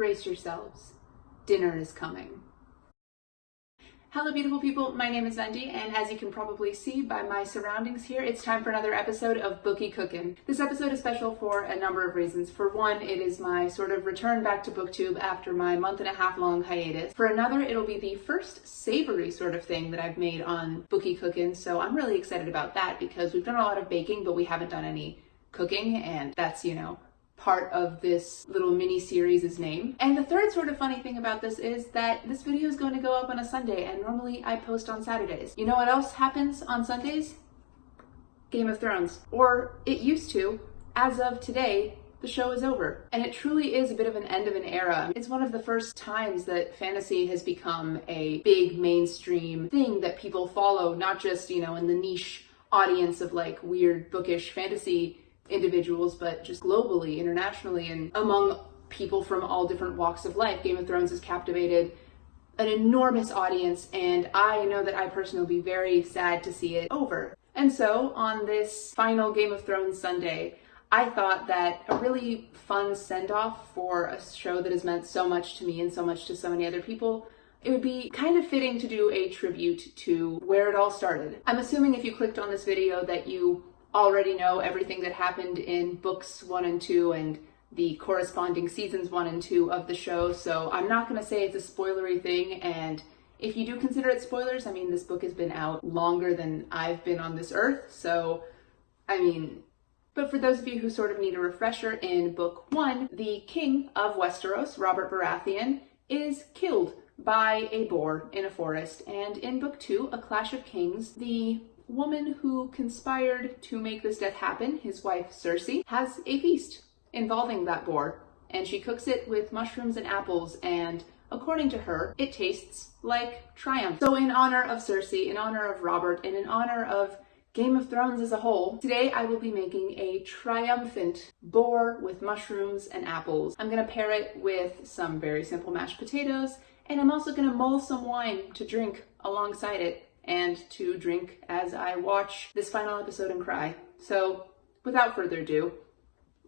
Brace yourselves. Dinner is coming. Hello beautiful people, my name is Vendi, and as you can probably see by my surroundings here, it's time for another episode of Bookie Cookin. This episode is special for a number of reasons. For one, it is my sort of return back to BookTube after my month-and-a-half long hiatus. For another, it'll be the first savory sort of thing that I've made on Bookie Cookin, so I'm really excited about that because we've done a lot of baking, but we haven't done any cooking, and that's, you know, part of this little mini series' name. And the third sort of funny thing about this is that this video is going to go up on a Sunday, and normally I post on Saturdays. You know what else happens on Sundays? Game of Thrones. Or it used to. As of today, the show is over. And it truly is a bit of an end of an era. It's one of the first times that fantasy has become a big mainstream thing that people follow, not just, you know, in the niche audience of like weird bookish fantasy individuals, but just globally, internationally, and among people from all different walks of life. Game of Thrones has captivated an enormous audience, and I know that I personally will be very sad to see it over. And so on this final Game of Thrones Sunday, I thought that a really fun send-off for a show that has meant so much to me and so much to so many other people, it would be kind of fitting to do a tribute to where it all started. I'm assuming if you clicked on this video that you already know everything that happened in books 1 and 2 and the corresponding seasons 1 and 2 of the show, so I'm not going to say it's a spoilery thing, and if you do consider it spoilers, I mean, this book has been out longer than I've been on this earth, so, I mean, but for those of you who sort of need a refresher, in book 1, the king of Westeros, Robert Baratheon, is killed by a boar in a forest, and in book 2, A Clash of Kings, the woman who conspired to make this death happen, his wife Cersei, has a feast involving that boar, and she cooks it with mushrooms and apples, and according to her, it tastes like triumph. So in honor of Cersei, in honor of Robert, and in honor of Game of Thrones as a whole, today I will be making a triumphant boar with mushrooms and apples. I'm gonna pair it with some very simple mashed potatoes, and I'm also gonna mull some wine to drink alongside it, and to drink as I watch this final episode and cry. So without further ado,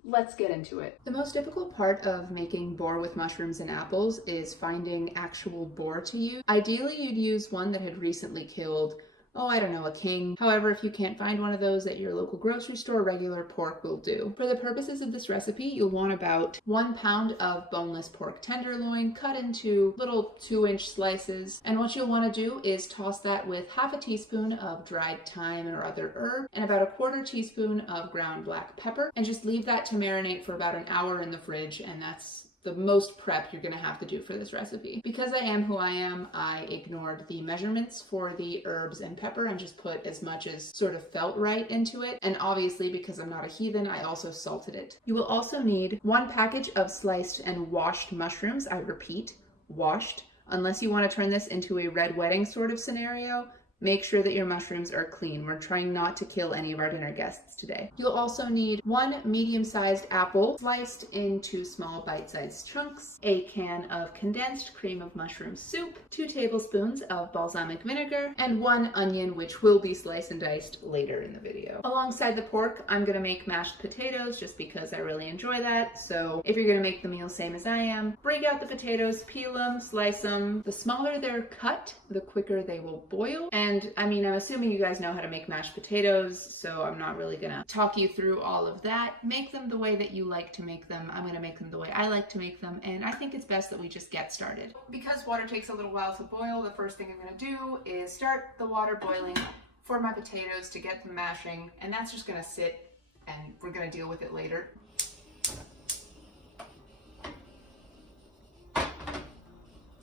let's get into it. The most difficult part of making boar with mushrooms and apples is finding actual boar to use. Ideally, you'd use one that had recently killed, oh, I don't know, a king. However, if you can't find one of those at your local grocery store, regular pork will do. For the purposes of this recipe, you'll want about 1 pound of boneless pork tenderloin cut into little 2-inch slices. And what you'll want to do is toss that with half a teaspoon of dried thyme or other herb and about a 1/4 teaspoon of ground black pepper, and just leave that to marinate for about an hour in the fridge, and that's the most prep you're gonna have to do for this recipe. Because I am who I am, I ignored the measurements for the herbs and pepper and just put as much as sort of felt right into it. And obviously, because I'm not a heathen, I also salted it. You will also need 1 package of sliced and washed mushrooms. I repeat, washed. Unless you want to turn this into a red wedding sort of scenario, make sure that your mushrooms are clean. We're trying not to kill any of our dinner guests today. You'll also need 1 medium-sized apple sliced into small bite-sized chunks, a can of condensed cream of mushroom soup, 2 tablespoons of balsamic vinegar, and 1 onion, which will be sliced and diced later in the video. Alongside the pork, I'm gonna make mashed potatoes just because I really enjoy that. So if you're gonna make the meal same as I am, break out the potatoes, peel them, slice them. The smaller they're cut, the quicker they will boil. And I mean, I'm assuming you guys know how to make mashed potatoes, so I'm not really gonna talk you through all of that. Make them the way that you like to make them. I'm gonna make them the way I like to make them, and I think it's best that we just get started. Because water takes a little while to boil, the first thing I'm gonna do is start the water boiling for my potatoes to get them mashing, and that's just gonna sit, and we're gonna deal with it later.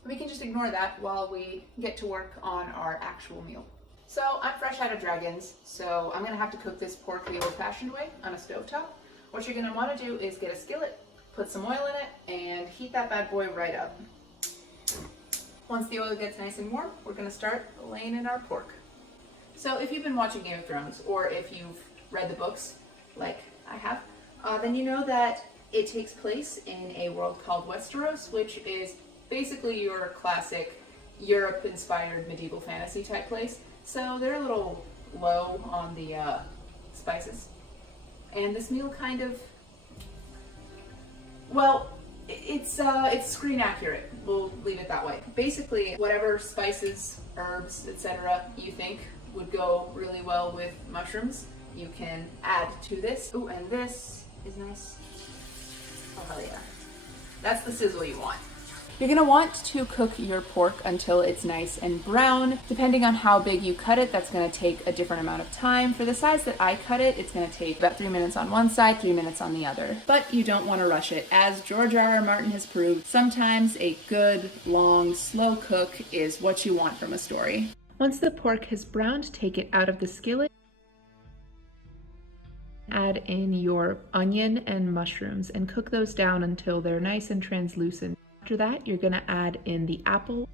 We can just ignore that while we get to work on our actual meal. So I'm fresh out of Dragons, so I'm gonna have to cook this pork the old-fashioned way on a stovetop. What you're gonna wanna do is get a skillet, put some oil in it, and heat that bad boy right up. Once the oil gets nice and warm, we're gonna start laying in our pork. So if you've been watching Game of Thrones, or if you've read the books, like I have, then you know that it takes place in a world called Westeros, which is basically your classic Europe-inspired medieval fantasy type place. So they're a little low on the spices. And this meal kind of, well, It's screen accurate. We'll leave it that way. Basically, whatever spices, herbs, etc. you think would go really well with mushrooms, you can add to this. Ooh, and this is nice. Oh, hell yeah. That's the sizzle you want. You're gonna want to cook your pork until it's nice and brown. Depending on how big you cut it, that's gonna take a different amount of time. For the size that I cut it, it's gonna take about 3 minutes on one side, 3 minutes on the other. But you don't wanna rush it. As George R.R. Martin has proved, sometimes a good, long, slow cook is what you want from a story. Once the pork has browned, take it out of the skillet. Add in your onion and mushrooms and cook those down until they're nice and translucent. After that, you're gonna add in the apple.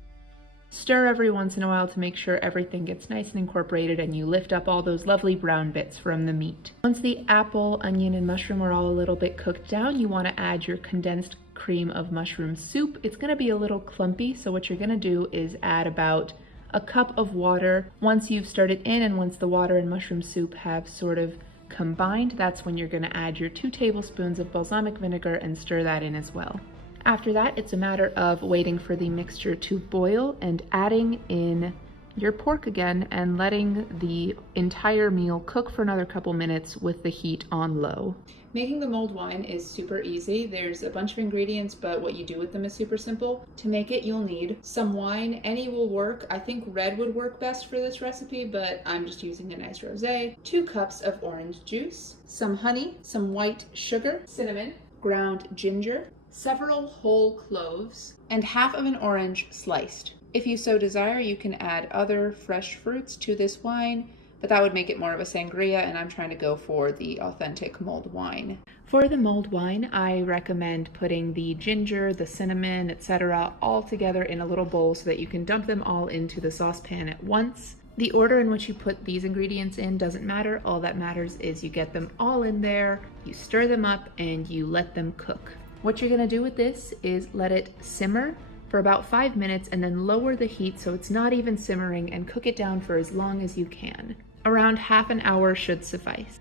Stir every once in a while to make sure everything gets nice and incorporated and you lift up all those lovely brown bits from the meat. Once the apple, onion, and mushroom are all a little bit cooked down, you wanna add your condensed cream of mushroom soup. It's gonna be a little clumpy, so what you're gonna do is add about a cup of water. Once you've stirred it in and once the water and mushroom soup have sort of combined, that's when you're gonna add your 2 tablespoons of balsamic vinegar and stir that in as well. After that, it's a matter of waiting for the mixture to boil and adding in your pork again and letting the entire meal cook for another couple minutes with the heat on low. Making the mulled wine is super easy. There's a bunch of ingredients, but what you do with them is super simple. To make it, you'll need some wine. Any will work. I think red would work best for this recipe, but I'm just using a nice rosé. 2 cups of orange juice, some honey, some white sugar, cinnamon, ground ginger, several whole cloves, and half of an orange sliced. If you so desire, you can add other fresh fruits to this wine, but that would make it more of a sangria, and I'm trying to go for the authentic mulled wine. For the mulled wine, I recommend putting the ginger, the cinnamon, etc. all together in a little bowl so that you can dump them all into the saucepan at once. The order in which you put these ingredients in doesn't matter. All that matters is you get them all in there, you stir them up, and you let them cook. What you're gonna do with this is let it simmer for about 5 minutes and then lower the heat so it's not even simmering and cook it down for as long as you can. Around half an hour should suffice.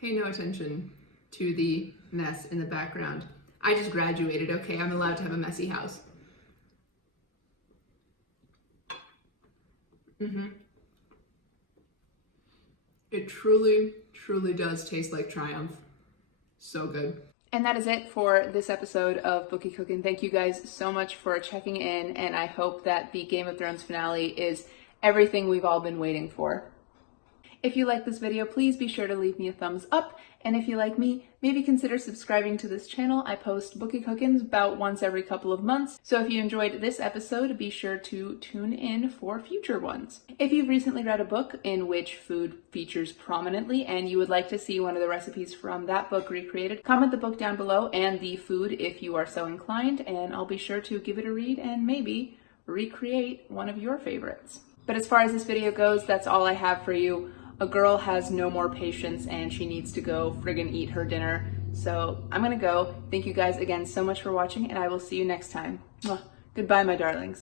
Pay no attention to the mess in the background. I just graduated, okay? I'm allowed to have a messy house. It truly, truly does taste like triumph. So good. And that is it for this episode of Bookie Cookin. Thank you guys so much for checking in, and I hope that the Game of Thrones finale is everything we've all been waiting for. If you like this video, please be sure to leave me a thumbs up, and if you like me, maybe consider subscribing to this channel. I post Bookie Cookins about once every couple of months, so if you enjoyed this episode, be sure to tune in for future ones. If you've recently read a book in which food features prominently and you would like to see one of the recipes from that book recreated, comment the book down below and the food if you are so inclined, and I'll be sure to give it a read and maybe recreate one of your favorites. But as far as this video goes, that's all I have for you. A girl has no more patience and she needs to go friggin' eat her dinner. So I'm gonna go. Thank you guys again so much for watching, and I will see you next time. Mwah. Goodbye, my darlings.